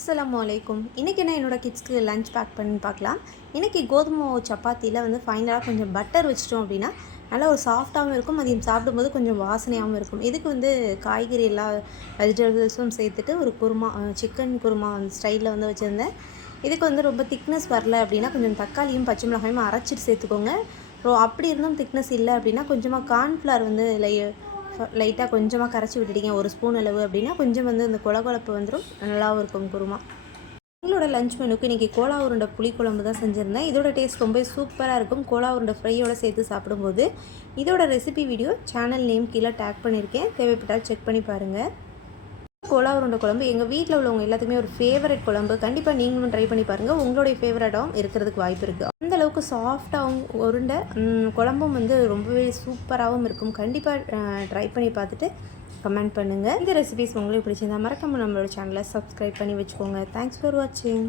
அஸ்லாம் வலைக்கும் இன்றைக்கி என்ன என்னோட கிட்ஸ்க்கு லஞ்ச் பேக் பண்ணி பார்க்கலாம். இன்றைக்கி கோதுமை சப்பாத்தியில் வந்து ஃபைனலாக கொஞ்சம் பட்டர் வச்சிட்டோம் அப்படின்னா நல்லா ஒரு சாஃப்டாகவும் இருக்கும். மதியம் சாப்பிடும்போது கொஞ்சம் வாசனையாகவும் இருக்கும். இதுக்கு வந்து காய்கறி எல்லா வெஜிடபிள்ஸும் சேர்த்துட்டு ஒரு குருமா சிக்கன் குருமா ஸ்டைலில் வந்து வச்சுருந்தேன். இதுக்கு வந்து ரொம்ப திக்னஸ் வரல அப்படின்னா கொஞ்சம் தக்காளியும் பச்சை மிளகாயும் அரைச்சிட்டு சேர்த்துக்கோங்க. ஸோ அப்படி இருந்தும் திக்னஸ் இல்லை அப்படின்னா கொஞ்சமாக கார்ன்ஃப்ளவர் வந்து இல்லை லைட்டாக கொஞ்சமாக கரைச்சி விட்டுட்டீங்க. ஒரு ஸ்பூன் அளவு அப்படின்னா கொஞ்சம் வந்து இந்த கொழகொழப்பு வந்துடும் நல்லாவும் இருக்கும் குருமா. எங்களோட லஞ்ச் மெனுக்கு இன்றைக்கி கோலா உருண்டை புளிக்குழம்பு தான் செஞ்சுருந்தேன். இதோட டேஸ்ட் ரொம்ப சூப்பராக இருக்கும். கோலா உருண்டை ஃப்ரையோட சேர்த்து சாப்பிடும்போது. இதோட ரெசிபி வீடியோ சேனல் நேம் கீழே டேக் பண்ணியிருக்கேன் தேவைப்பட்டால் செக் பண்ணி பாருங்கள் கோலா உருண்டை குழம்பு எங்கள் வீட்டில் உள்ளவங்க எல்லாத்துக்குமே ஒரு ஃபேவரட் குழம்பு. கண்டிப்பாக நீங்களும் ட்ரை பண்ணி பாருங்கள் உங்களுடைய ஃபேவரட்டாகவும் இருக்கிறதுக்கு வாய்ப்பு இருக்குது அந்தளவுக்கு சாஃப்டாகவும் உருண்டை குழம்பும் வந்து ரொம்பவே சூப்பராகவும் இருக்கும். கண்டிப்பாக ட்ரை பண்ணி பார்த்துட்டு கமெண்ட் பண்ணுங்கள் இந்த ரெசிபிஸ் உங்களுக்கு பிடிச்சிருந்தா மறக்காமல் நம்மளோட சேனலை சப்ஸ்கிரைப் பண்ணி வச்சுக்கோங்க. தேங்க்ஸ் ஃபார் வாட்சிங்